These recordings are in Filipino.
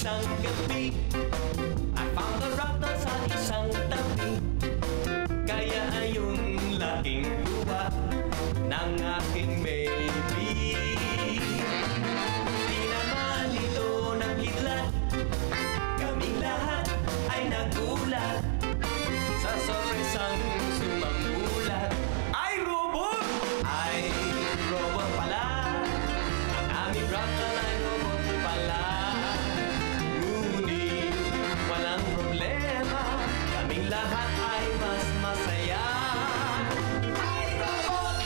isang gabi, I found a raptor sa isang tabi. Kaya ayun laking luha ng aking maybe. Di naman ito nagkidlat, kaming lahat ay nagulat sa sorpresang sumamulat. Ay robot! Ay robot pala, ang aming raptor ay robot pala. Ngunit walang problema, kaming lahat ay mas masaya. Ay robot!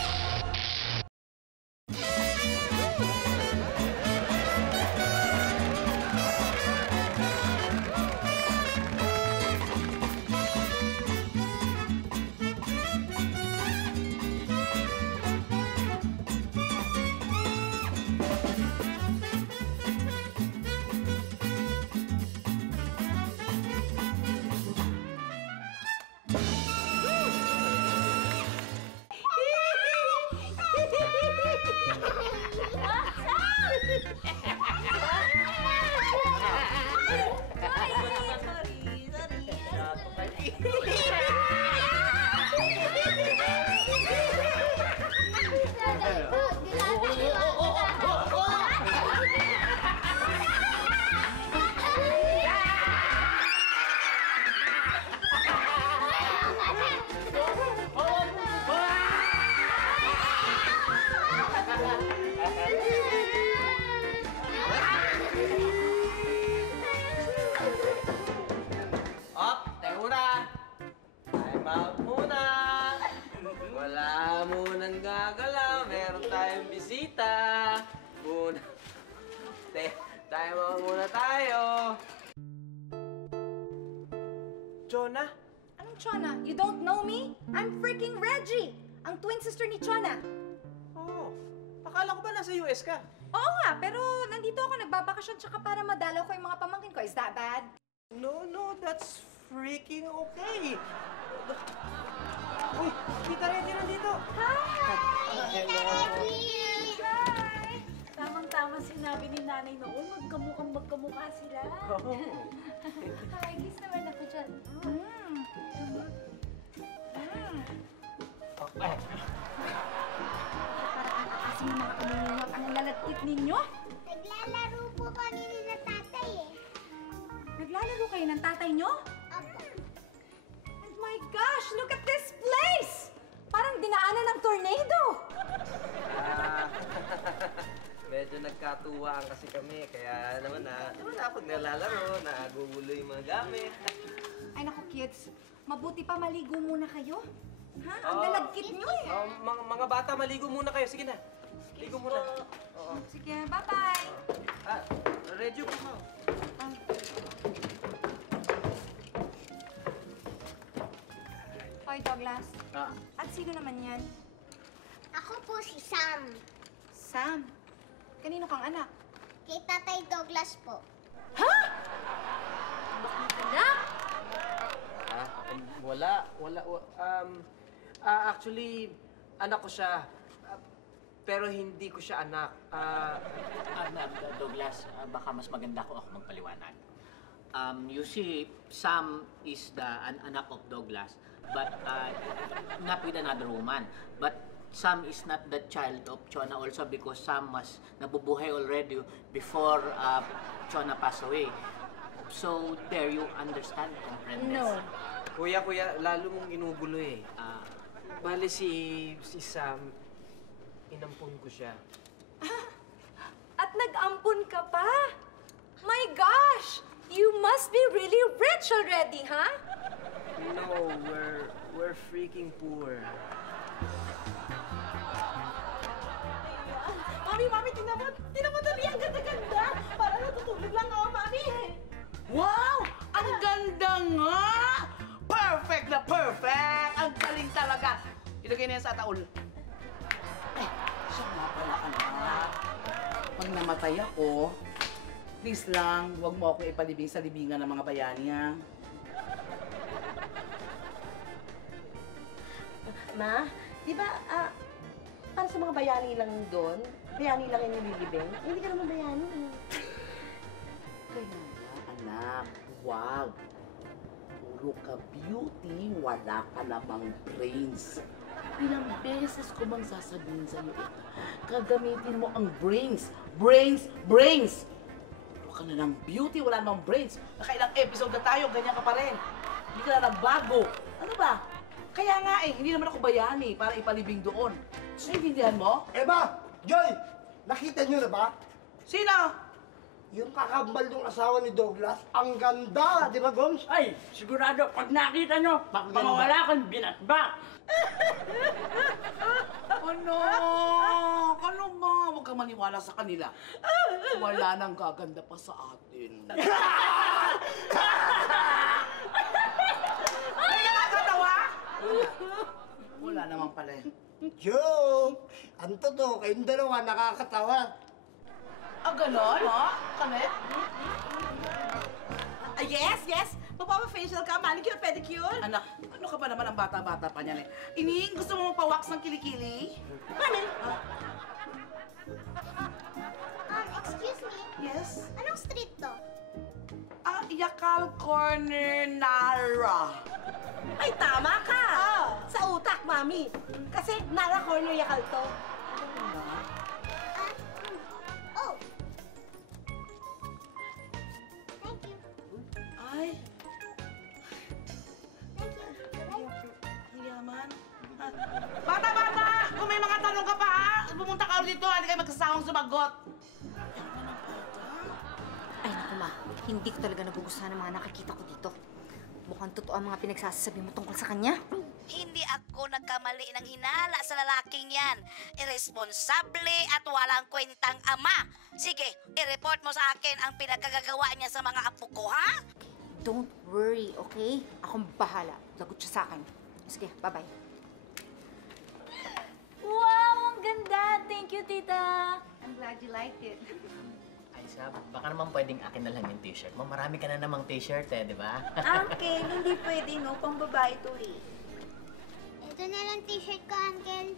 Time out muna. Wala munang gagalaw. Meron tayong bisita. Time out muna tayo. Chona? Anong Chona? You don't know me? I'm freaking Reggie! Ang twin sister ni Chona. Oh, akala ko ba nasa US ka? Oo nga, pero nandito ako nagbabakasyon tsaka para madalaw ko yung mga pamangkin ko. Is that bad? No, that's freaking okay. Uy, Tita Reggie nandito. Hi! Hello. Hi! Tamang-tama sinabi ni nanay noon, magkamukha sila. Oh. Hi, kiss naman ako dyan. Okay. Kasi yung mga kaninungat ang lalagkit ninyo. Naglalaro po kami ni na tatay eh. Naglalaro kayo ng tatay nyo? Opo. Oh my gosh, look at this place! Parang dinaanan ng tornado. Medyo nagkatuwaan kasi kami, kaya naman pag nalalaro, nagugulo yung mga gamit. Ay naku kids, mabuti pa maligo muna kayo. Ha? Ang lalagkit nyo eh. Mga bata, maligo muna kayo. Sige na. Ligo muna. Oo. Sige, bye-bye. Reggie po mo. Hoy, Douglas. Ah. At sino naman yan? Ako po si Sam. Sam. Kanino kang anak? Kay Tatay Douglas po. Ha? Anak? Wala. Actually, anak ko siya. Pero hindi ko siya anak. Douglas, baka mas maganda ko ako magpaliwanag. You see, Sam is an anak of Douglas, but not with another woman. But Sam is not the child of Chona also because Sam was nabubuhay already before Chona passed away. So, there you understand, comprehend this? No. Kuya, lalo mong ginugulo eh. Bale si Sam, inampun ko siya. At nag-ampun ka pa? My gosh! You must be really rich already, huh? No, we're freaking poor. Mami, tingnan mo dali, ang ganda-ganda. Para natutulog lang ako, Mami. Wow! Ang ganda nga! Perfect na perfect! Ang galing talaga! Ilagay na yan sa taul. Eh, siya nga pala, anak. Pag namatay ako, please lang, huwag mo ako ipalibing sa libingan ng mga bayani, ha? Ma, di ba, para sa mga bayani lang doon, bayani lang yung nililibing, hindi ka naman bayani. Kaya nga, Anak, wag. Puro ka beauty, wala ka namang brains. Ilang beses ko bang sasabihin sa'yo ito? Kagamitin mo ang brains. Brains, brains! Puro ka na ng beauty, wala namang brains. Nakailang episode na tayo, ganyan ka pa rin. Hindi ka na nagbago. Ano ba? Kaya nga eh, hindi naman ako bayani para ipalibing doon. Naiintindihan mo? Eba! Joy! Nakita niyo na ba? Sino? Yung kakambal ng asawa ni Douglas, ang ganda! Di ba, Gomes? Ay, sigurado, pag nakita nyo, pamawala kang binatbak. Ano? Ano ba? Huwag kang maniwala sa kanila. Wala nang gaganda pa sa atin. Ay, nakakatawa? Wala naman pala eh. Joke! Ang totoo, kayong dalawa nakakatawa. Ah, ganon? Ha? Kami? Yes, yes. Magpapa-facial ka, manicure, pedicure. Anak, ano ka ba naman ang bata-bata pa niyan eh? Ining, gusto mo magpa-wax ng kilikili? Mami, Excuse me, Yes? anong street to? Ah, Yakal Corner Nara. ay tama ka. Sa utak, Mami. Kasi Nara Corner Yakal to. Oh. Thank you. Ay, Thank you. yaman. Bata-bata! Kung may mga tanong ka pa, ha? Pumunta ka ulit dito, hindi kayo magsasawang sumagot. Ay, naku ma. Hindi ko talaga nagugustuhan ng mga nakikita ko dito. Mukhang totoo ang mga pinagsasabi mo tungkol sa kanya. Hindi ako nagkamali ng hinala sa lalaking yan. Irresponsable at walang kwentang ama. Sige, i-report mo sa akin ang pinagkagagawa niya sa mga apo ko, ha? Don't worry, okay? Akong bahala. Lagot siya sa akin. Sige, bye-bye. Wow! Ang ganda! Thank you, tita! I'm glad you liked it. Ay, Sab, baka naman pwedeng akin na lang yung t-shirt mo. Marami ka na namang t-shirt eh, di ba? Uncle, hindi pwede, no? Pang babae to eh. Ito na lang t-shirt ko, Uncle.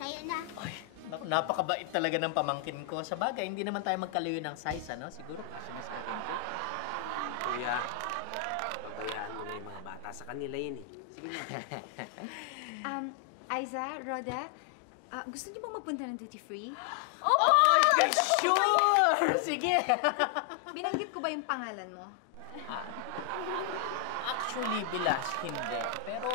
Sa'yo na. Ay, naku, napakabait talaga ng pamangkin ko. Sa bagay, hindi naman tayo magkalayo ng size, ano? Siguro kasi mas akin ko. Kuya, pabayaan mo na yung mga bata. Sa kanila yun eh. Sige na. Aiza, Rhoda, gusto niyo bang magpunta ng duty-free? Sure! Sige! Binanggit ko ba yung pangalan mo? Actually, Bilas, hindi. Pero,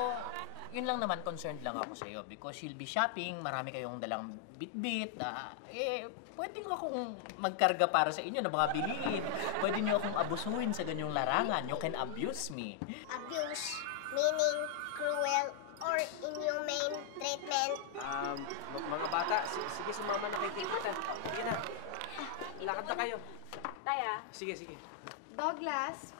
yun lang naman, concerned lang ako sa'yo. Because you'll be shopping, marami kayong dalang bit-bit. Pwede ko akong magkarga para sa inyo ng mga bilhin. Pwede niyo akong abusuin sa ganyong larangan. You can abuse me. Abuse, meaning cruel or inhumane treatment. Mga bata, sige sumama na kay Tita. Sige na. Lakad na kayo. Taya. Sige, sige. Douglas,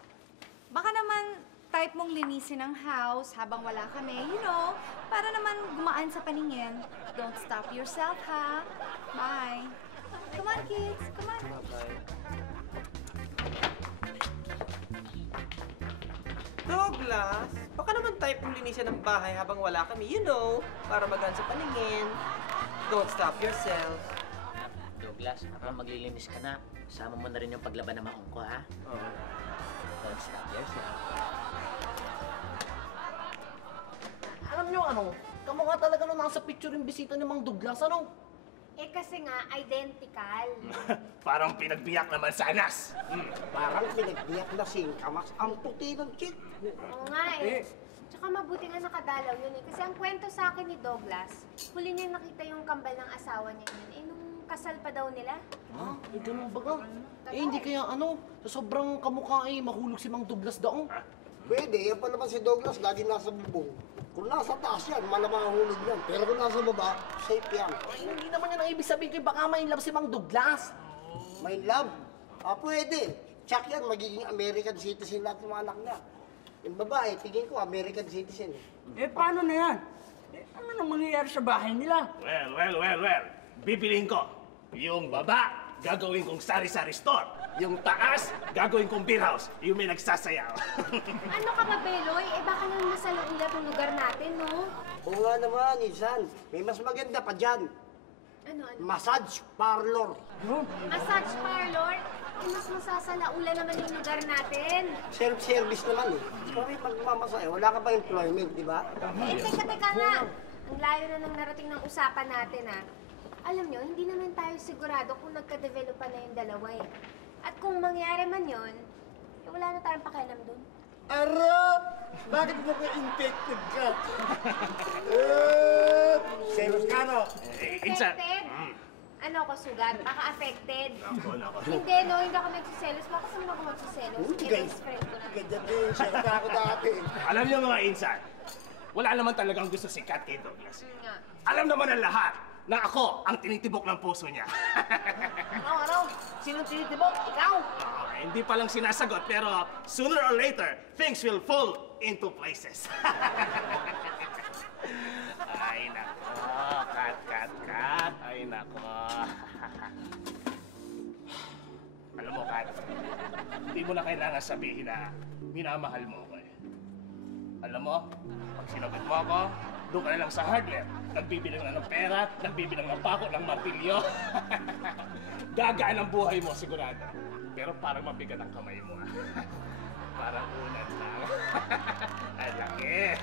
baka naman type mong linisin ang house habang wala kami, you know, para naman gumaan sa paningin. Don't stop yourself, ha? Bye. Come on, kids. Come on. Bye-bye. Douglas, baka naman type mong linisan ng bahay habang wala kami, you know, para magaan sa paningin. Don't stop yourself. Douglas, habang maglilinis ka na, sama mo na rin yung paglaban ng maong ko, ha? Oh. Don't stop yourself. Alam niyo ano, kamukha talaga nung nasa picture yung bisita ni Mang Douglas, ano? Eh kasi nga, identical. Parang pinagbiyak naman sa anas. Parang pinagbiyak na singkamas ang puti ng chick. Oo nga eh. Tsaka mabuti nga nakadalaw yun eh. Kasi ang kwento sa akin ni Douglas, huli niya nakita yung kambal ng asawa niya yun. Eh nung kasal pa daw nila. Ah, eh ganun ba nga? Eh hindi kaya ano, sa sobrang kamukha eh, mahulog si Mang Douglas daong. Pwede, yan pa naman si Douglas, lagi nasa bubong. Kung nasa taas yan, malamang hulog yan. Pero kung nasa baba, safe yan. Ay, hindi naman yan ang ibig sabihin ko, baka may love si Mang Douglas. May love. Pwede. Tsak yan, magiging American citizen lahat ng mga anak niya. Yung babae, tingin ko American citizen. Eh, paano na yan? Eh, ano nang mangyayari sa bahay nila? Well. Bibiliin ko. Yung baba, gagawin kong sari-sari store. Yung taas, gagawin kong beer house. Yung may nagsasayaw. Ano ka ba, Beloy? Eh baka naman masaluulat ng lugar natin, no? Oo nga naman, Insan. May mas maganda pa dyan. Ano? Massage parlor. Massage parlor? Eh, mas masasalaulan naman yung lugar natin. Self-service naman eh. Sorry, magmamasaya. Wala ka pa employment, di ba? Eh, teka nga. Ang layo na nang narating ng usapan natin, ha? Alam nyo, hindi naman tayo sigurado kung nagka-develop pa na yung dalawa, eh. At kung mangyari man yun, eh, wala na tayong pakialam dun. Arap! Bakit mo ko infected ka? Selos ka, no? Insan. Affected? Ano ako, sugat? Baka affected. Nako. Hindi, no, hindi ako nagsiselos. Bakit naman ako magsiselos? Hindi, Best friend ko na. Ganyan din. Share ka ako dati. Alam niyo mga insan, wala naman talagang gusto si Kat kay Douglas. Nga. Alam naman ng lahat na ako ang tinitibok ng puso niya. Ano? Sinong tinitibok? Ikaw? Hindi pa lang sinasagot, pero sooner or later, things will fall into places. Ay, nako. Kat. Ay, nako. Alam mo, Kat, hindi mo na kailangan sabihin na minamahal mo ako eh. Alam mo, pag sinagot mo ako, doon ka na lang sa hardware. Nagbibilang na ng pera, nagbibilang ng pako, ng martilyo. Gagaan ang buhay mo, sigurado. Pero parang mabigat ang kamay mo. Parang unat lang. Ang laki.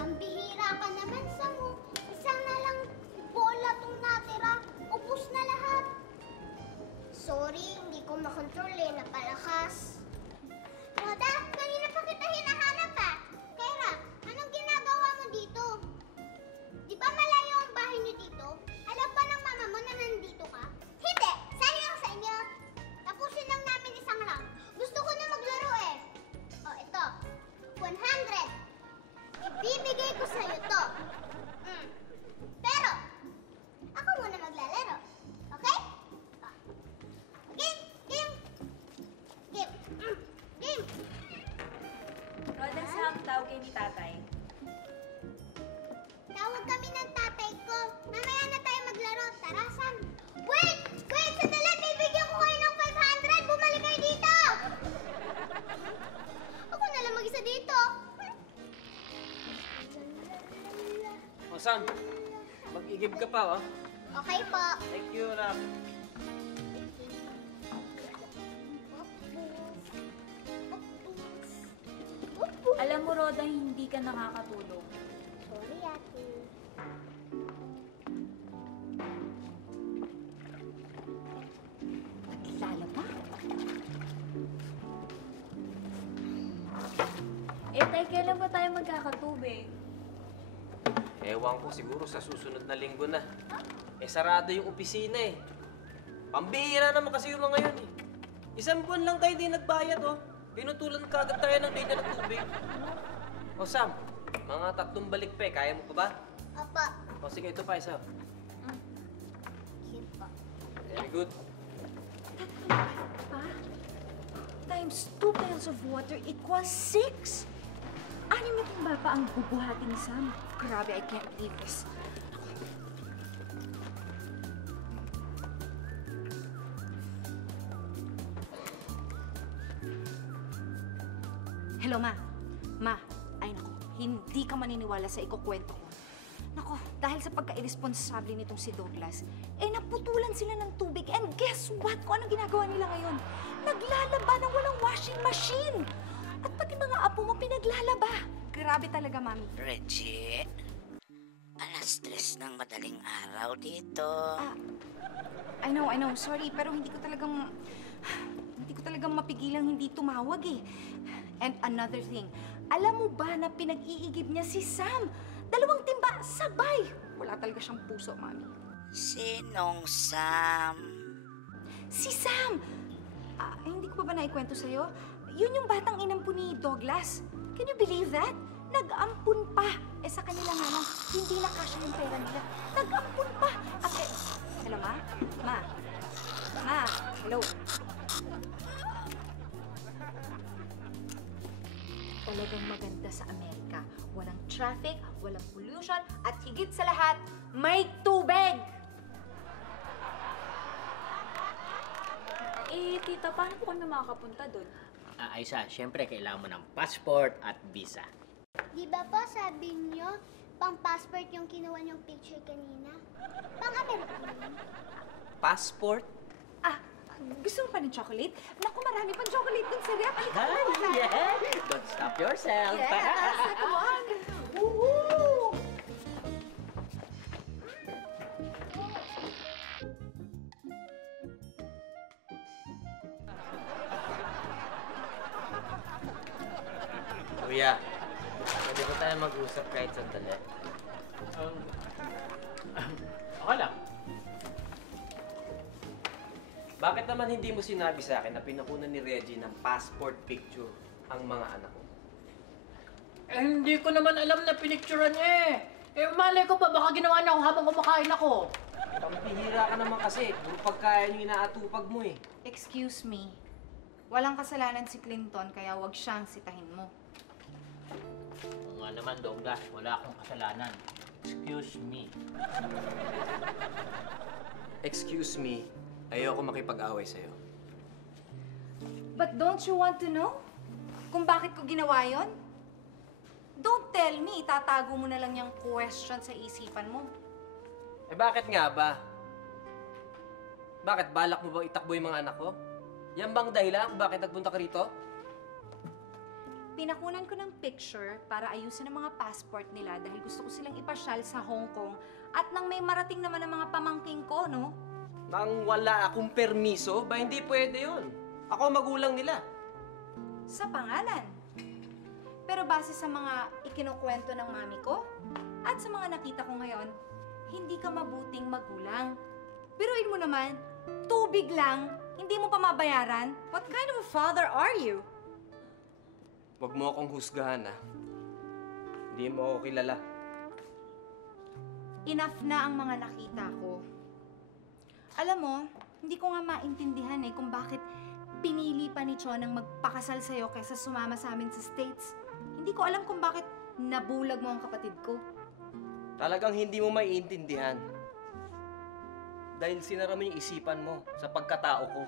Pambihira ka naman, Samu. Isa na lang bola tong natira. Ubus na lahat. Sorry, hindi ko makontrol eh. Napalakas. Roda, kanina pa kita hinahanap ah. Kera, anong ginagawa mo dito? Di ba malayo ang bahay niyo dito? Alam ba ng mama mo na nandito ka? Hindi! Sayang sa inyo. Tapusin lang namin isang round. Gusto ko na maglaro eh. Oh, ito. 100. Ibibigay ko sa'yo to. Pero, ako muna maglalaro. Okay? Oh. Game! Game! Game! Game! Roda, Sam, tawagin ni tatay. Tawag kami ng tatay ko. Mamaya na tayo maglaro. Tara, Sam. Wait! Wait! Sandali! Bibigyan ko kayo ng 500! Bumalik kayo dito! Ako na lang mag-isa dito. O, Sam, mag-igib ka pa, oh. Okay po. Thank you, Ram. Alam mo, Roda, hindi ka nakakatulog. Sorry, ate. Lalaba? Eh, tay, kailan ba tayo magkakatubig? Ewan ko, siguro sa susunod na linggo na. Eh, sarado yung opisina eh. Pambihira naman kasi yung mga yun eh. Isang buwan lang tayo di nagbayad, oh. Pinutulan ka agad tayo ng linya ng tubig. O, Sam, mga 3 balik pa eh. Kaya mo pa ba? Apa. O, sige, ito pa isa. Cute pa. Very good. Pa? Times 2 pails of water equals 6. 6 na timba pa ang bubuhati ni Sam. Grabe, I can't believe this. Hello, Ma. Ma, ay nako, hindi ka maniniwala sa ikukwento ko. Nako, dahil sa pagka-irresponsable nitong si Douglas, eh naputulan sila ng tubig. And guess what? Kung anong ginagawa nila ngayon? Naglalaba ng walang washing machine. At pati mga apo mo pinaglalaba. Grabe talaga, Mami. Reggie, alas 3 ng madaling araw dito. I know. Sorry, pero hindi ko talagang mapigilang hindi tumawag eh. And another thing, alam mo ba na pinag-iigib niya si Sam? 2 timba, sabay. Wala talaga siyang puso, Mami. Sinong Sam? Si Sam! Hindi ko pa ba naikwento sa'yo? Yun yung batang inampun ni Douglas. Can you believe that? Nag-ampun pa. Eh sa kanila nga lang, hindi na kasya yung pera nila. Nag-ampun pa. At hello, Ma? Ma? Hello? Talagang maganda sa Amerika. Walang traffic, walang pollution, at higit sa lahat, may tubig! tita, paano po kami makakapunta doon? Aisa, syempre kailangan mo ng passport at visa. Di ba po sabi niyo, pang passport yung kinuha niyong picture kanina? Pang American. Passport? Gusto mo pa ng chocolate? Naku, marami pang chocolate dun sa rep. Halika, Hi, kumain tayo. yeah! Don't stop yourself! Yes, come on. Woohoo! Kuya, pwede ba tayo mag-usap kahit sandali? Okay lang. Bakit naman hindi mo sinabi sa akin na pinakunan ni Reggie ng passport picture ang mga anak ko? Eh, hindi ko naman alam na pinicturean niya eh. Eh, malay ko pa, baka ginawa niya ako habang kumakain ako. Pampihira ka naman kasi. Puro pagkain yung inaatupag mo eh. Excuse me. Walang kasalanan si Clinton, kaya wag siyang sitahin mo. Oo nga naman, Douglas. Wala akong kasalanan. Excuse me. Excuse me, ayoko makipag-away sa'yo. But don't you want to know kung bakit ko ginawa yon? Don't tell me, itatago mo na lang yung question sa isipan mo. Eh bakit nga ba? Bakit balak mo ba itakbo yung mga anak ko? Yan bang dahilan kung bakit nagpunta ka rito? Pinakunan ko ng picture para ayusin ang mga passport nila dahil gusto ko silang ipasyal sa Hong Kong at nang may marating naman ang mga pamangking ko, no? Nang wala akong permiso, ba hindi pwede yun? Ako ang magulang nila. Sa pangalan. Pero base sa mga ikinukwento ng mami ko at sa mga nakita ko ngayon, hindi ka mabuting magulang. Biruin mo naman, tubig lang, hindi mo pa mabayaran. What kind of a father are you? Huwag mo akong husgahan, ha? Hindi mo ako kilala. Enough na ang mga nakita ko. Alam mo, hindi ko nga maintindihan kung bakit pinili pa ni Chon ang magpakasal sa'yo kaysa sumama sa amin sa States. Hindi ko alam kung bakit nabulag mo ang kapatid ko. Talagang hindi mo maiintindihan. Dahil sinara mo yung isipan mo sa pagkatao ko.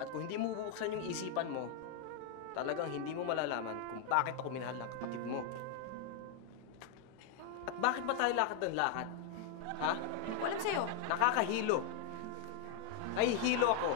At kung hindi mo bubuksan yung isipan mo, talagang hindi mo malalaman kung bakit ako minahal ng kapatid mo. At bakit ba tayo lakad ng lakad? Ha? Hindi ko alam sa'yo. Nakakahilo. Ay, hilo ako.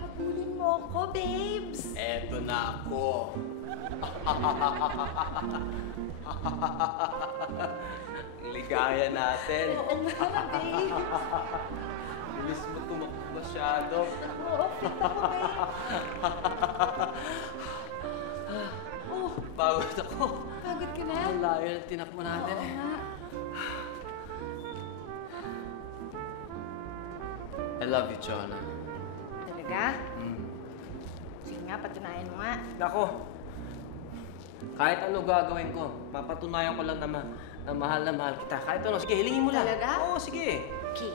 Habulin mo ako, babes! Eto na ako. Ang ligaya natin. Oo nga, babes! Bilis mo tumakbo masyado. Oo, fit ako, babe. Pagod ako. Pagod ka na? Ang layo ng tinakbo natin Oo eh. nga. I love you, Jonah. Talaga? Sige nga, patunayan mo nga. Nako, kahit ano gagawin ko, papatunayan ko lang na mahal kita. Kahit ano, sige, hilingin mo lang. Talaga? Oo, sige. Okay.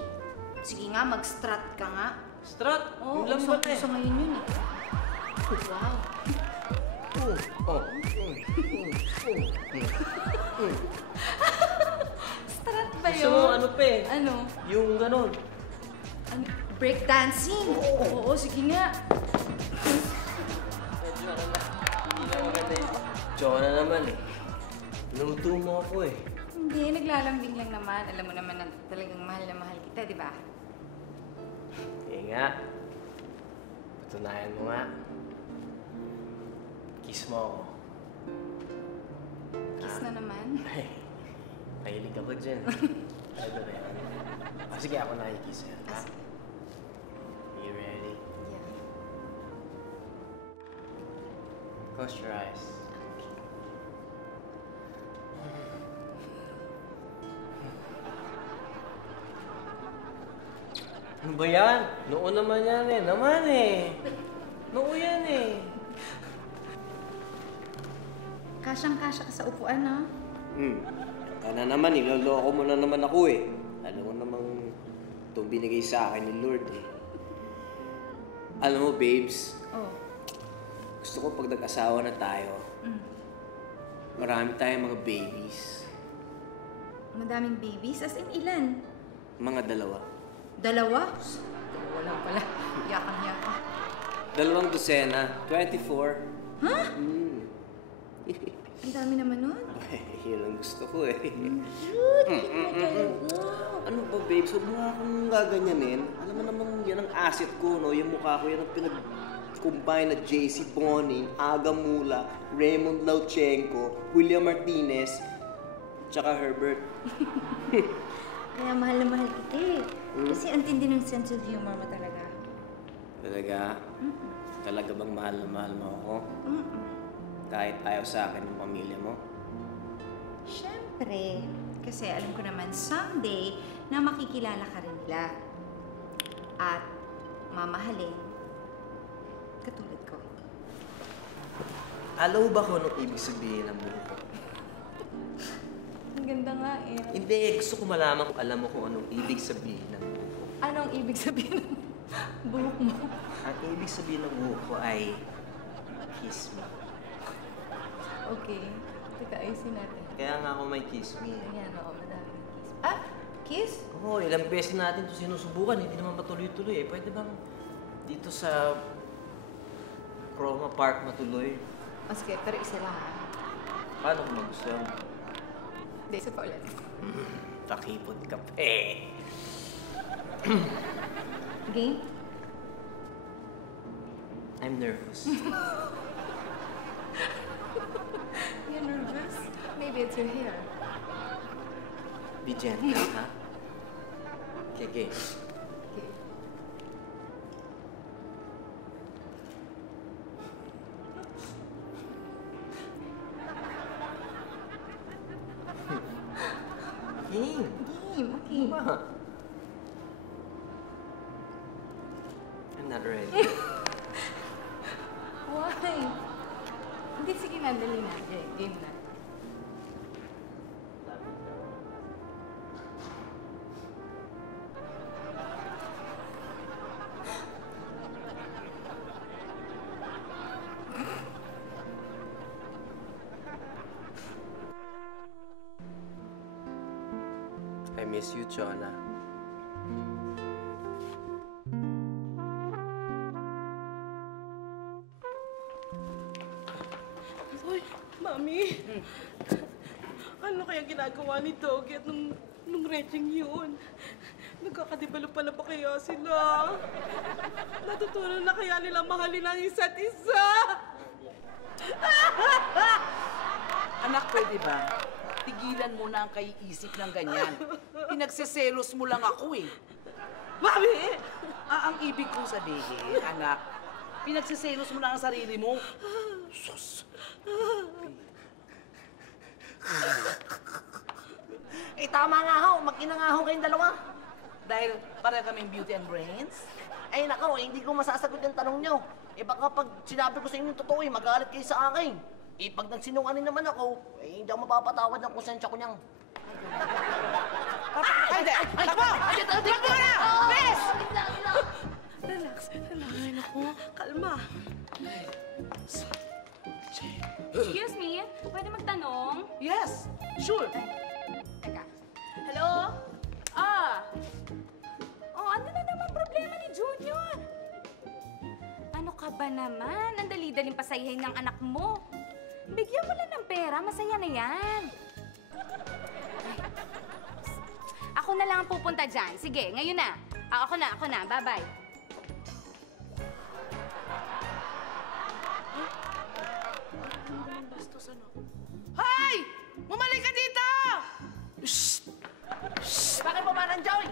Sige nga, mag-strut ka nga. Strut? Oo, yung lambat eh. gusto ngayon yun eh. Wow. Oh. Strut ba yun? Gusto mo ano pa eh? Ano? Yung ganon. Ano? Breakdancing? Oo, sige nga. Jonah naman eh. Luto mo ako eh. Hindi, naglalambing lang naman. Alam mo naman na talagang mahal na mahal kita, di ba? Eh nga. Patunayan mo nga. Kiss mo ako. Kiss na naman. Ay, mahilig ako dyan. Ay, ba yan? Sige, ako nakikiss sa'yo. Ha? You ready? Yeah. Close your eyes. Ano ba yan? Noo naman yan eh. Noo yan eh. Kasyang-kasya ka sa upuan, no? Kana naman, niloloko mo na naman ako eh. Alam mo namang itong binigay sa akin ni Lord eh. Alam mo, babes, gusto ko pag nag-asawa na tayo, marami tayong mga babies. Madaming babies? As in ilan? Mga dalawa. Dalawa? Dalawa lang pala. Yakang-yakang. 2 dosena. 24. Ha? Ang dami naman nun. Yun ang gusto ko eh. Cute! Ano ba, babes? Huwag mo nga akong gaganyanin. Alam mo naman, yan ang asset ko, no? Yung mukha ko, yan ang pinag-combine na JC Boning, Aga Mula, Raymond Lauchenko, William Martinez, tsaka Herbert. Kaya mahal na mahal kita eh. Kasi ang tindi ng sense of humor mo talaga. Talaga? Talaga bang mahal na mahal mo ako? Kahit ayaw sa akin ng pamilya mo? Siyempre. Kasi alam ko naman someday na makikilala ka rin nila. At mamahalin katulad ko. Alam mo ba kung anong ibig sabihin ng buho ko? Ang ganda nga eh. Hindi, gusto ko malaman kung alam mo kung anong ibig sabihin ng buho ko. Anong ibig sabihin ng buhok mo? Ang ibig sabihin ng buho ko ay kiss me. Okay. Teka, ayusin natin. Kaya nga ako may kiss me. Ayan, oo, madaming kiss. Ah, kiss? Oo, ilang beses natin ito sinusubukan. Hindi naman matuloy-tuloy eh. Pwede bang dito sa Chroma Park matuloy? O sige, pero isa lang. Paano kung magustuhan mo? Hindi, isa pa ulit. Pakipot ka pa eh. Game? I'm nervous. You're nervous? Maybe it's your hair. Be gentle, ha? Okay, game. Okay. Game. Game, okay. Diba? I'm not ready. Why? Hindi, sige na, dali na. Game na. I miss you, Chona. Uy, Mami. Ano kaya ginagawa ni Doggy at nung Reging yun? Nagkakadevelop pala ba kaya sila? Natutunan na kaya nila mahalin ang isa't isa? Anak, pwede ba? Tigilan mo na ang kaiisip ng ganyan. Pinagseselos mo lang ako eh. Mami! Ang ibig kong sabihin, anak, pinagseselos mo lang ang sarili mo. Sus! Eh, tama nga ho. Mag-ina nga ho kayong dalawa. Dahil para kaming beauty and brains? Ay, nakaw, hindi ko masasagot yung tanong nyo. Eh, baka pag sinabi ko sa inyo yung totoo, magalit kayo sa akin. Eh, pag nagsinungaling naman ako, eh, hindi ako mapapatawad ng konsensya ko niyang. Ay, hindi! Takbo! Takbo na! Bilis! Relax. Ay, naku. Kalma. Excuse me, pwede magtanong? Yes, sure. Teka. Hello? Oh, ano na naman problema ni Junior? Ano ka ba naman? Ang dali-daling pasayahin ng anak mo. Bigyan mo lang ng pera, masaya na yan. Ako na lang ang pupunta dyan. Sige, ngayon na. Ako na. Bye-bye. Hoy! Bumalik ka dito! Shh! Bakit mo ba nandiyan?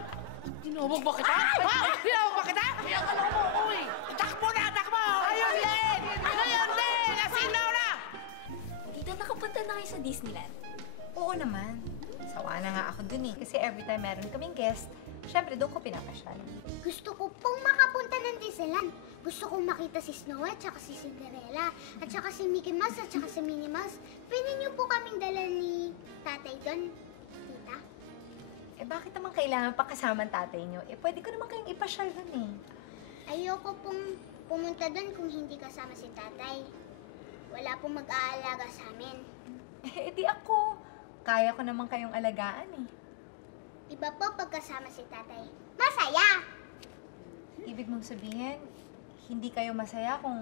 Tinawag ba kita? Ha? Tinawag ba kita? Kaya ka lang mo, uy! Takbo na! Takbo! Ayun din! Ayun din! Asinaw na! Tita, nakapunta na kayo sa Disneyland. Oo naman. Sawa na nga ako dun eh. Kasi every time meron kaming guest, Siyempre, doon ko pinapasyal. Gusto ko pong makapunta ng Disneyland. Gusto kong makita si Snow White, tsaka si Cinderella, at tsaka si Mickey Mouse, at tsaka si Minnie Mouse. Pwede niyo po kaming dala ni tatay doon, tita? Eh, bakit naman kailangan pa kasama ang tatay niyo? Eh, pwede ko naman kayong ipasyal doon eh. Ayoko pong pumunta doon kung hindi kasama si tatay. Wala pong mag-aalaga sa amin. Eh, di ako. Kaya ko naman kayong alagaan eh. Iba po pagkasama si tatay. Masaya! Ibig mong sabihin, hindi kayo masaya kung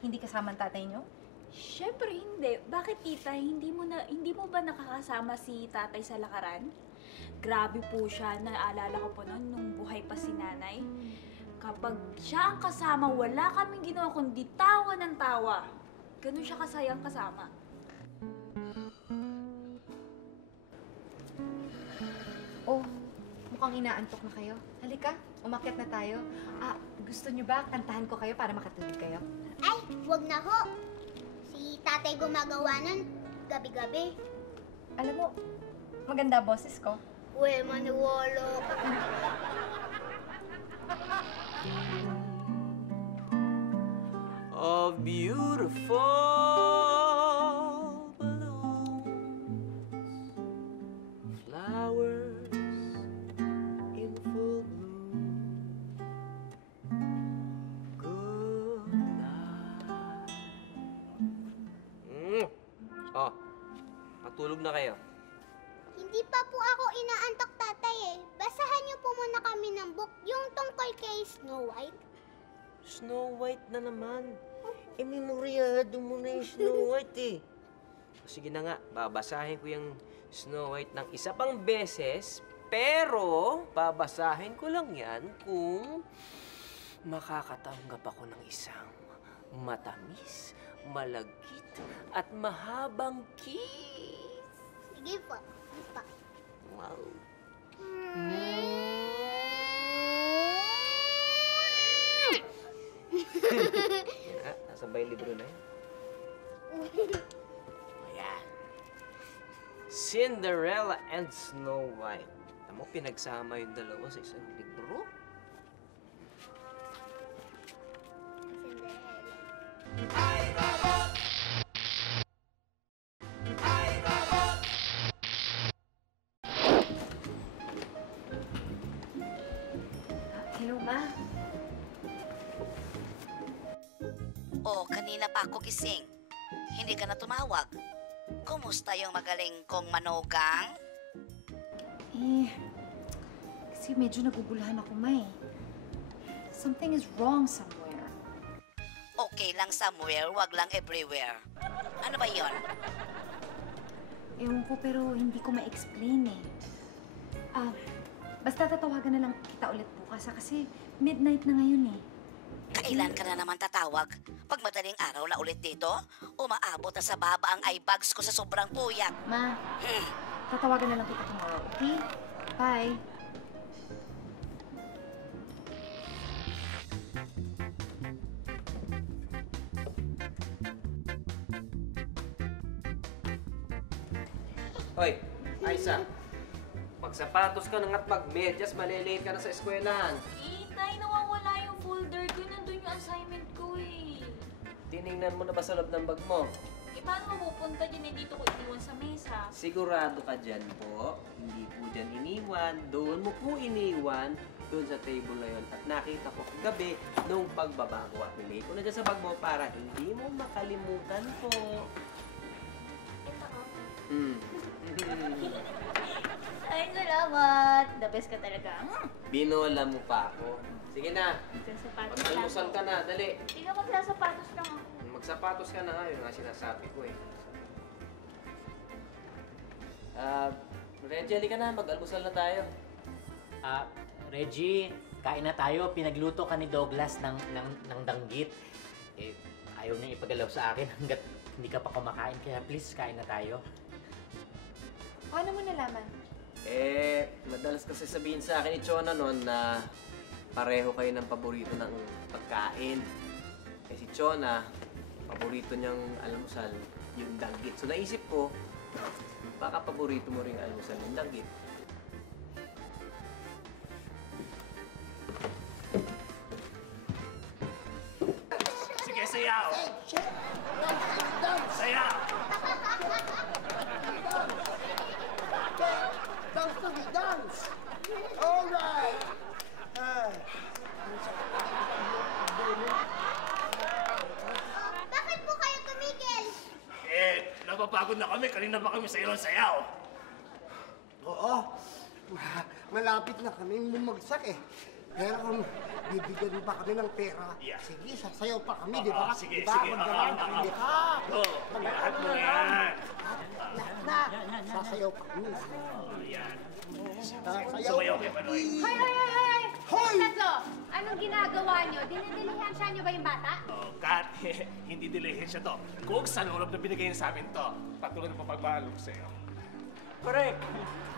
hindi kasama ang tatay niyo? Siyempre hindi. Bakit tita, hindi mo ba nakakasama si tatay sa lakaran? Grabe po siya, naalala ko po noon nung buhay pa si nanay. Kapag siya ang kasama, wala kaming ginawa kundi tawa ng tawa. Ganun siya kasayang kasama. Oh, mukhang inaantok na kayo. Halika, umakyat na tayo. Gusto niyo ba kantahan ko kayo para makatulog kayo? Ay, wag na ho. Si tatay gumagawa nun gabi-gabi. Alam mo, maganda boses ko. Uy, maniwala ka. Of beautiful balloons, flowers in full bloom. Good night. Oh, matulog na kayo. Hindi pa po ako inaantok, tatay eh. Basahan niyo po muna kami ng book, yung tungkol kay Snow White. Snow White na naman. Memoryado mo na yung Snow White eh. Sige na nga, babasahin ko yung Snow White ng isa pang beses, pero babasahin ko lang yan kung makakatanggap ako ng isang matamis, malagkit, at mahabang kiss. Sige po. Sige po. Wow. Nasa ba yung libro na yun? Ayan. Cinderella and Snow White. Alam mo, pinagsama yung dalawa sa isang libro? Hello, Ma. Oh, kanina pa ako gising. Hindi ka na tumawag. Kumusta yung magaling kong manugang? Eh, kasi medyo nagugulahan ako, Ma eh. Something is wrong somewhere. Okay lang somewhere, wag lang everywhere. Ano ba yon? Ewan ko pero hindi ko ma-explain eh. Basta tatawagan na lang kita ulit bukas kasi midnight na ngayon eh. Kailan ka na naman tatawag? Pag madaling araw na ulit dito, umaabot na sa baba ang eye bags ko sa sobrang puyat. Ma, tatawagan na lang kita tomorrow, okay? Bye. Hoy, Aisa. Magsapatos ka na at magmedyas, malilate ka na sa eskwelahan. Tay, nawawala yung folder ko. Nandun yung assignment ko eh. Tiningnan mo na ba sa loob ng bag mo? Eh, paano mapupunta dyan? Eh, dito ko iniwan sa mesa. Sigurado ka dyan po. Hindi po dyan iniwan. Doon mo po iniwan. Doon sa table na yun. At nakita ko gabi nung pagbaba ko at nilay ko na dyan sa bag mo para hindi mo makalimutan po. Ito oh. Ay, salamat. The best ka talaga. Binola mo pa ako. Sige na. Magsasapatos Mag-almusal ka na. Dali. Hindi na magsasapatos lang ako. Magsapatos ka na nga. Yun nga sinasabi ko eh. Reggie, halika na. Mag-almusal na tayo. Reggie, kain na tayo. Pinagluto ka ni Douglas ng danggit. Eh, ayaw niya ipagalaw sa akin hanggat hindi ka pa kumakain. Kaya please, kain na tayo. Paano mo nalaman? Madalas kasi sabihin sa akin ni Chona noon na pareho kayo ng paborito ng pagkain. Si Chona, paborito niyang almusal yung danggit. So naisip ko, baka paborito mo rin almusal yung danggit. Napagod na kami. Kanina pa kami sayo ng sayaw. Oo. Malapit na kaming bumagsak eh. Pero kung bibigyan mo pa kami ng pera, sige, sasayaw pa kami, di ba? Sige, Diba? sige. Magdamag kami, di ba? Lahat mo yan. Lahat na. Sasayaw pa kami. Yan. Sasayaw. Sumayaw kay Panoy. Hoy, hoy, hoy, hoy! Hoy! Tatlo, anong ginagawa nyo? Dinidilihansya nyo ba yung bata? Oh, Kat, hindi dilihensya to. Kung sa loob na binigay niya sa amin to, patuloy na papagmahal ko sa'yo. Correct.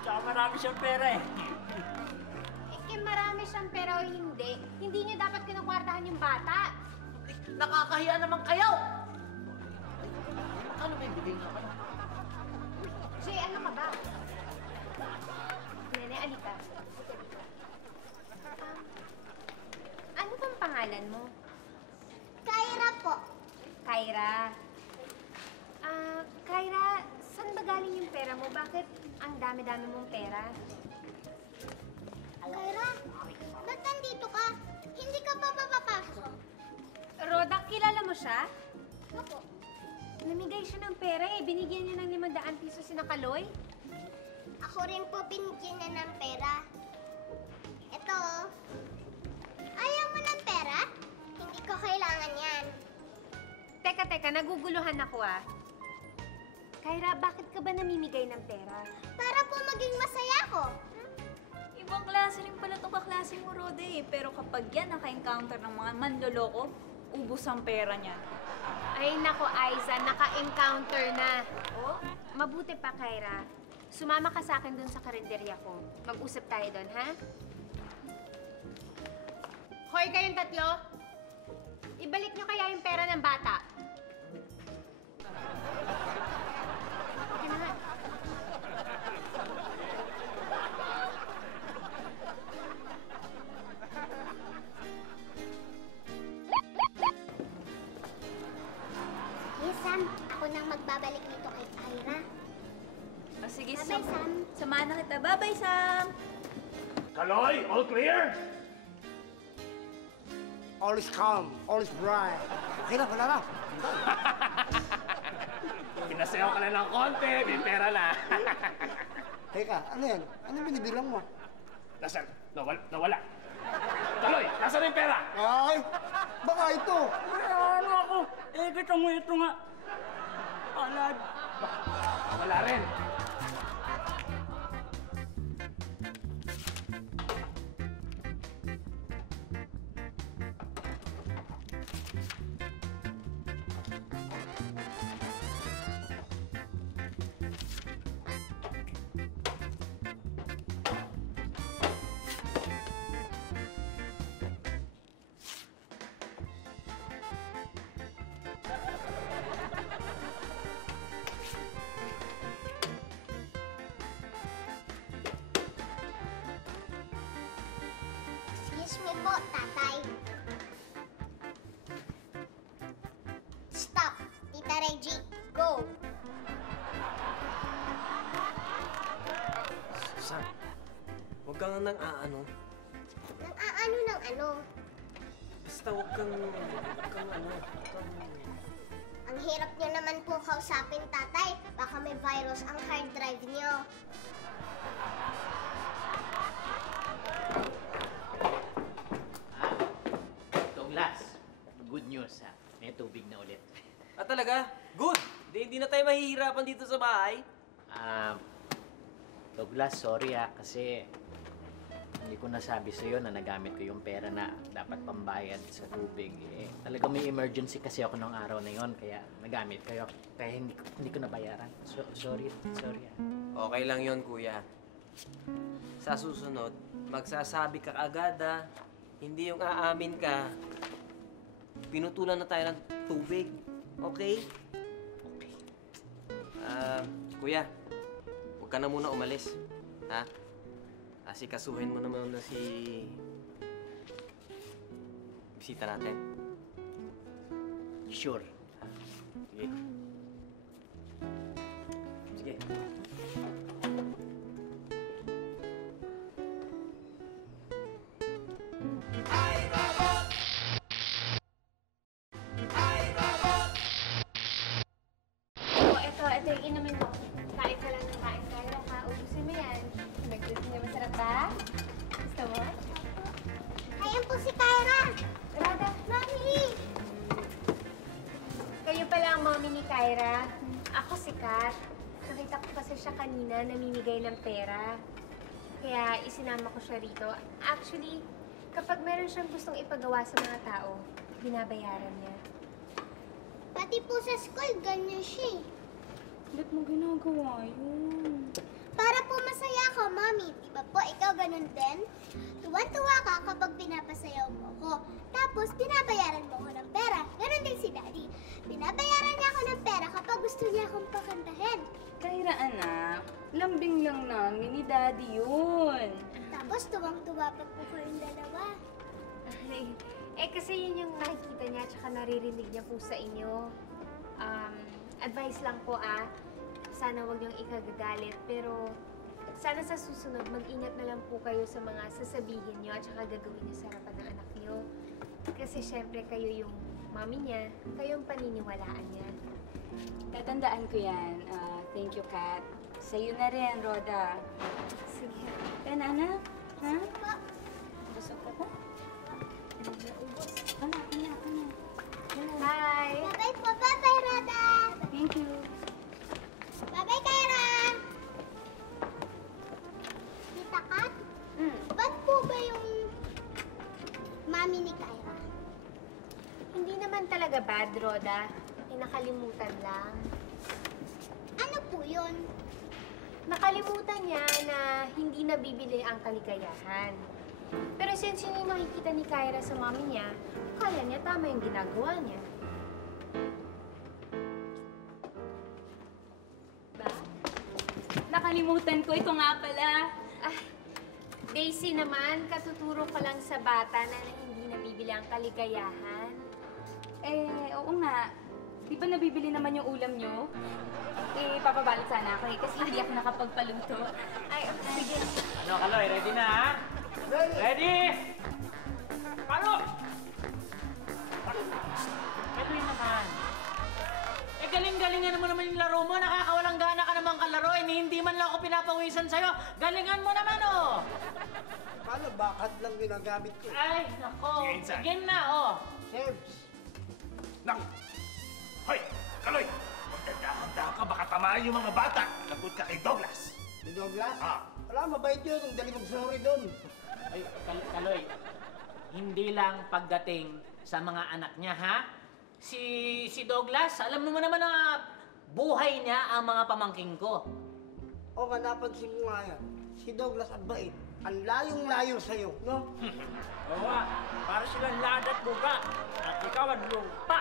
Tsaka marami siyang pera eh. Eh, marami siyang pera o hindi. Hindi nyo dapat kinukwartahan yung bata. Nakakahiya naman kayo! Ano ba yung bigay niyo? Jay, ano ka ba? Nene, alika. Ano bang pangalan mo? Kyra po. Kyra. Kyra, saan ba galing yung pera mo? Bakit ang dami-dami mong pera? Kyra, ba't nandito ka? Hindi ka pa papapasok. Roda, kilala mo siya? Opo. Namigay siya ng pera eh. Binigyan niya ng 500 piso si Nakaloy. Ako rin po binigyan niya ng pera. Ito. Ayaw mo ng pera? Hindi ko kailangan yan. Teka, naguguluhan ako ah. Kyra, bakit ka ba namimigay ng pera? Para po maging masaya ko. Ibang klase rin pala itong kaklase mo, Rode eh. Pero kapag yan naka-encounter ng mga manloloko, ubos ang pera niya. Ay nako, Aiza, naka-encounter na. Oh, mabuti pa, Kyra. Sumama ka sa akin dun sa karinderya ko. Mag-usap tayo dun, ha? Hoy, kayong tatlo! Ibalik nyo kaya yung pera ng bata. Okay na nga. Sige, Sam. Ako nang magbabalik nito kay Kyra. O sige, Bye-bye, Sam. samahan na kita. Bye-bye, Sam! Kaloy, all clear? All is calm, all is bright. Okay na, wala na. Pinasayaw ka na ng konti, may pera na. Teka, ano yan? Ano binibilang mo? Nasaan? Nawala. Kaloy, nasaan na yung pera? Ay, baka ito. Ano ako? Eh, ito nga. Alad. Wala rin. Excuse me po, tatay. Stop. Tita Reggie, go. Sam, huwag kang nang aano. Nang aano ng ano? Basta huwag kang ano. Ang hirap nyo naman po kausapin, tatay. Baka may virus ang hard drive nyo. Douglas, good news ha. May tubig na ulit. Talaga? Good! Hindi na tayo mahihirapan dito sa bahay. Douglas, sorry kasi hindi ko nasabi sa'yo na nagamit ko yung pera na dapat pambayad sa tubig. Talaga may emergency kasi ako nung araw na yon, kaya nagamit ko. Kaya hindi ko nabayaran. Sorry. Okay lang yon, kuya. Sa susunod, magsasabi ka agad, hindi yung aamin ka. Pinutulan na tayo ng tubig. Okay? Kuya, huwag ka na muna umalis. Ha? Asikasuhin mo naman na si bisita natin. Sure. Sige. Sige. Ito yung inumin Kyra. Ako si Kat. Nakita ko kasi siya kanina namimigay ng pera. Kaya isinama ko siya rito. Actually, kapag meron siyang gustong ipagawa sa mga tao, binabayaran niya. Pati po sa school, ganyan siya eh. Ba't mo ginagawa yun? Para po masaya ka, Mami. Di ba po ikaw ganun din? Tuwan-tuwa ka kapag pinapasayaw mo ko. Tapos, binabayaran mo ko ng pera. Ganun din si Daddy. Binabayaran niya ako ng pera kapag gusto niya akong pakantahin. Kyra, anak. Lambing lang namin ni Daddy yun. Tapos, tuwang-tuwa pa po kayong dalawa. Kasi yun yung nakikita niya at saka naririnig niya po sa inyo. Advice lang po sana wag niyong ikagagalit. Pero sana sa susunod, mag-ingat na lang po kayo sa mga sasabihin niyo at saka gagawin niyo sa harapan ng anak niyo. Kasi syempre kayo yung mami niya, kayo yung paniniwalaan niya. Tatandaan ko yan. Thank you, Kat. Sa'yo na rin, Rhoda. Sige. Yan, anak. Ha? Busog ka ba? Anak. Bye! Bye-bye po. Bye-bye, Rhoda. Thank you. Bye-bye, Kyra. Tita Kat? Ba't po ba yung mami ni Kyra? Hindi naman talaga bad, Rhoda. Nakalimutan lang. Ano po yun? Nakalimutan niya na hindi nabibili ang kaligayahan. Pero since yun yung makikita ni Kyra sa mami niya, kaya niya tama yung ginagawa niya. Ba? Nakalimutan ko. Ito nga pala. Daisy naman, katuturo ko lang sa bata na hindi nabibili ang kaligayahan. Oo nga. Di ba nabibili naman yung ulam nyo? Papabalot sana ako kasi hindi ako nakapagpaluto. Sige. Ano, Kaloy? Ready na, ha? Ready? Palo! Kaloy naman. Galing-galingan mo naman yung laro mo. Nakakawalang gana ka naman kalaro. Hindi man lang ako pinapawisan sa'yo. Galingan mo naman, oh! Paano? Bakit lang ginagamit ko? Ay, nako. Sige, Game na, oh. Sebs. Naku! Hoy! Kaloy! Magdadahan-dahan ka, baka tamaan yung mga bata. Lagot ka kay Douglas. Si Douglas? Wala, mabait yun. Ang dali mag-sorry doon. Ay, Kaloy, hindi lang pagdating sa mga anak niya, ha? Si Douglas, alam mo naman na buhay niya ang mga pamangking ko. O nga, napansin mo nga yan. Si Douglas ang bait. Ang layong-layo sa'yo, no? Oo nga, para silang ladat buka. At ikaw ang lupa.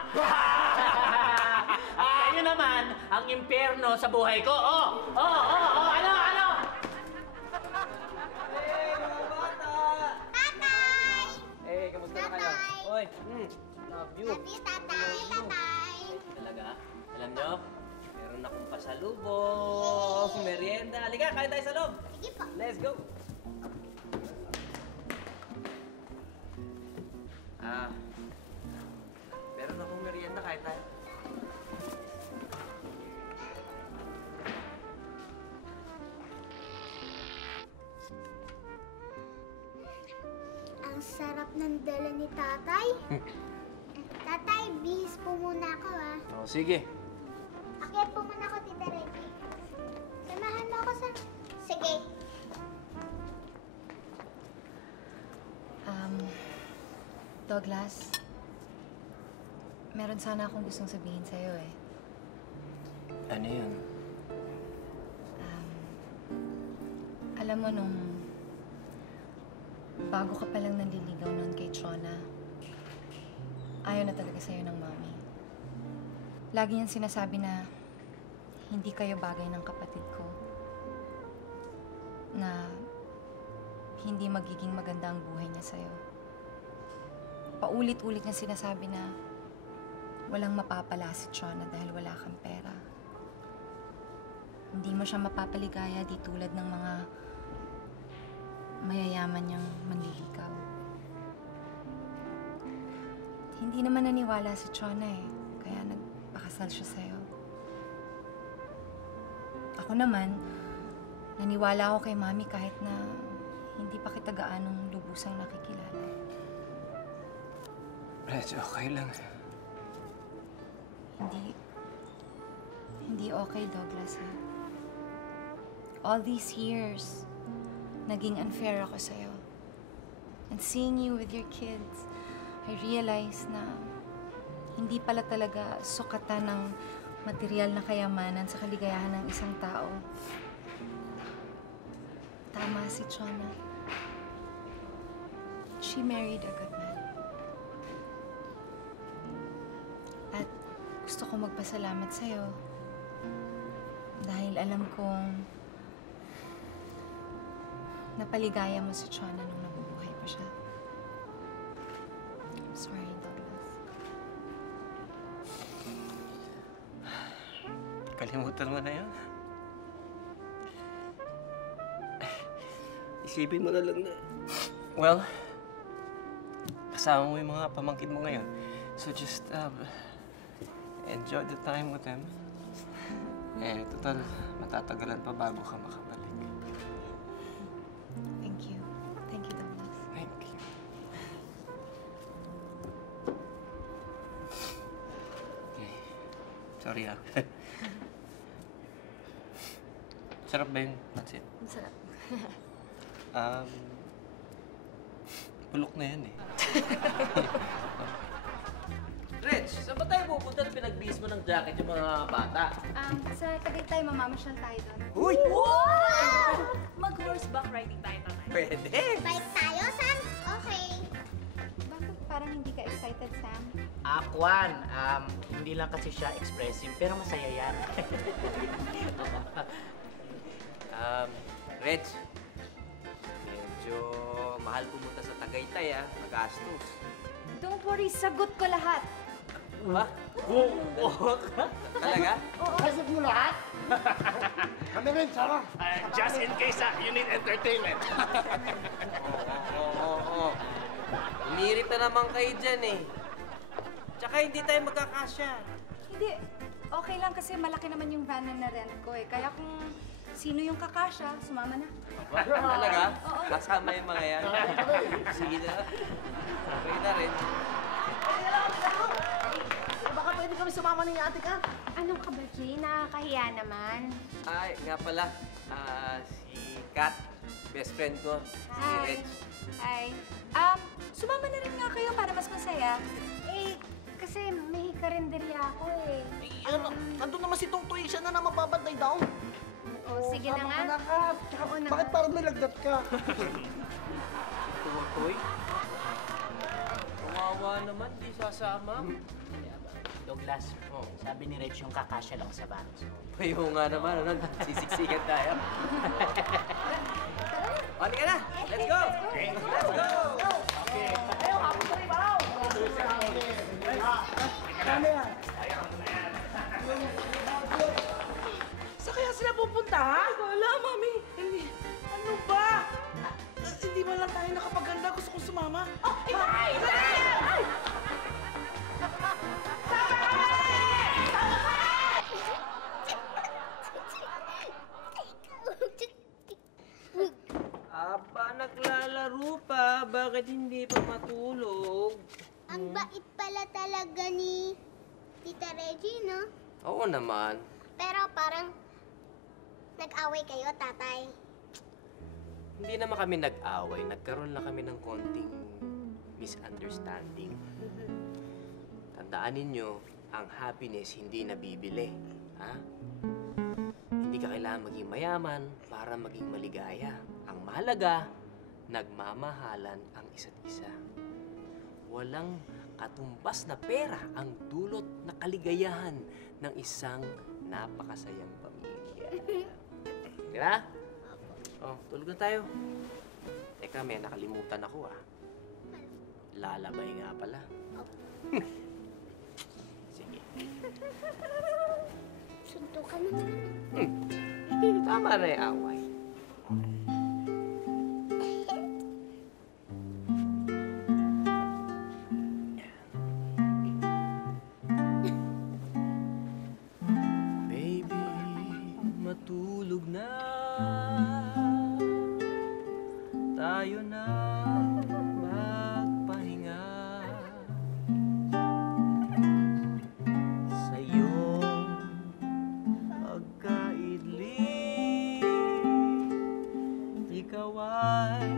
At kayo naman, ang impyerno sa buhay ko. Ano? Kamusta na kayo? Oy, love you. Love you, tatay. Tatay. Talaga? Alam nyo, meron akong pasalubong. Merienda. Halika, kain tayo sa loob. Sige po. Let's go. Meron akong merienda, kain tayo. Ang sarap ng dala ni tatay. Tatay, bihis po muna ako Oh, sige. Akyat po muna ako, Tita Reggie. Samahan mo ako sa... Sige. Douglas, meron sana akong gustong sabihin sa'yo eh. Ano yun? Alam mo nung bago ka palang nanliligaw noon kay Chona, ayaw na talaga sa'yo ng mami. Lagi niyang sinasabi na hindi kayo bagay ng kapatid ko. Na hindi magiging maganda ang buhay niya sa'yo. Paulit-ulit niya sinasabi na walang mapapala si Chona dahil wala kang pera. Hindi mo siya mapapaligaya di tulad ng mga mayayaman niyang manliligaw. Hindi naman naniwala si Chona eh, kaya nagpakasal siya sa'yo. Ako naman, naniwala ako kay Mami kahit na hindi pa kita gaanong lubusang nakikilala. Reg, okay lang. Hindi okay, Douglas, ha? All these years, naging unfair ako sa'yo. And seeing you with your kids, I realized na hindi pala talaga sukatan ng material na kayamanan sa kaligayahan ng isang tao. Tama si Chona. She married a good man. At gusto ko magpasalamat sa'yo dahil alam kong napaligaya mo si Chona nung nabubuhay pa siya. I'm sorry, Douglas. Kalimutan mo na yun. Isipin mo na lang na... Well, kasama mo yung mga pamangkin mo ngayon. So just, enjoy the time with them. Eh, total, matatagalan pa bago ka makabalik. Thank you. Thank you, Douglas. Thank you. Okay. Sorry, ah. Sarap ba yung pansit? Masarap. Bulok na yan eh. Rich, saan ba tayo pupunta at pinagbihis mo ng jacket yung mga bata? Sa Tagaytay, mamamasyal tayo doon. Uy! Wow! Mag-horseback riding tayo, tatay. Pwede! Bike tayo, Sam? Okay. Bakit parang hindi ka excited, Sam? Akwan, hindi lang kasi siya expressive, pero masaya yan. Reg, medyo mahal pumunta sa Tagaytay, ah. Magastos. Don't worry, sagot ko lahat. Ha? Oo. Talaga? Sagot mo lahat? Kami rin, Sarah. Just in case you need entertainment. Oo. Umirit na naman kayo dyan eh. Tsaka hindi tayo magkakasya. Hindi. Okay lang kasi malaki naman yung van na rent ko eh. Kaya kung sino yung kakasya, sumama na. Talaga? Oo. Kasama yung mga yan? Sige na. Okay na rin. Baka pwede kami sumama ni ate ka? Anong ka ba, Jay? Nakakahiya naman. Ay, nga pala. Si Kat, best friend ko. Si Hi. Reg. Hi. Sumama na rin nga kayo para mas masaya. Eh, kasi may karinderya ako eh. Nandun naman si Tutoy, siya na naman babantay daw. Sige na nga. Tsaka, Oo na bakit nga. parang may lagdat ka? Tutoy? Kawawa naman, di sasama. Douglas, sabi ni Rich yung kakasya lang sa van. So, Ayaw nga naman, ano? Sisiksikan tayo. Pati ka na! Let's go! Let's go! Saan kaya sila pupunta, ha? Wala, Mami. Hindi. Ano ba? Hindi man lang tayo nakapaganda. Gusto kong sumama. Oh, Inay! Inay! Aba, naglalaro pa. Bakit hindi pa matulog? Ang bait pala talaga ni Tita Reggie, no? Oo naman. Pero parang nag-away kayo, tatay. Hindi naman kami nag-away. Nagkaroon lang kami ng konting misunderstanding. Tandaan ninyo, ang happiness hindi nabibili. Ha? Hindi ka kailangan maging mayaman para maging maligaya. Ang mahalaga, nagmamahalan ang isa't isa. Walang katumbas na pera ang dulot na kaligayahan ng isang napakasayang pamilya. Kaya? Oh, tulog na tayo. Teka, may nakalimutan ako ah. Lalabay nga pala. Sige. Suntukan mo naman. Tama na yung away. Baby, matulog na. Tayo na magpahinga. Sa iyong ikaw ay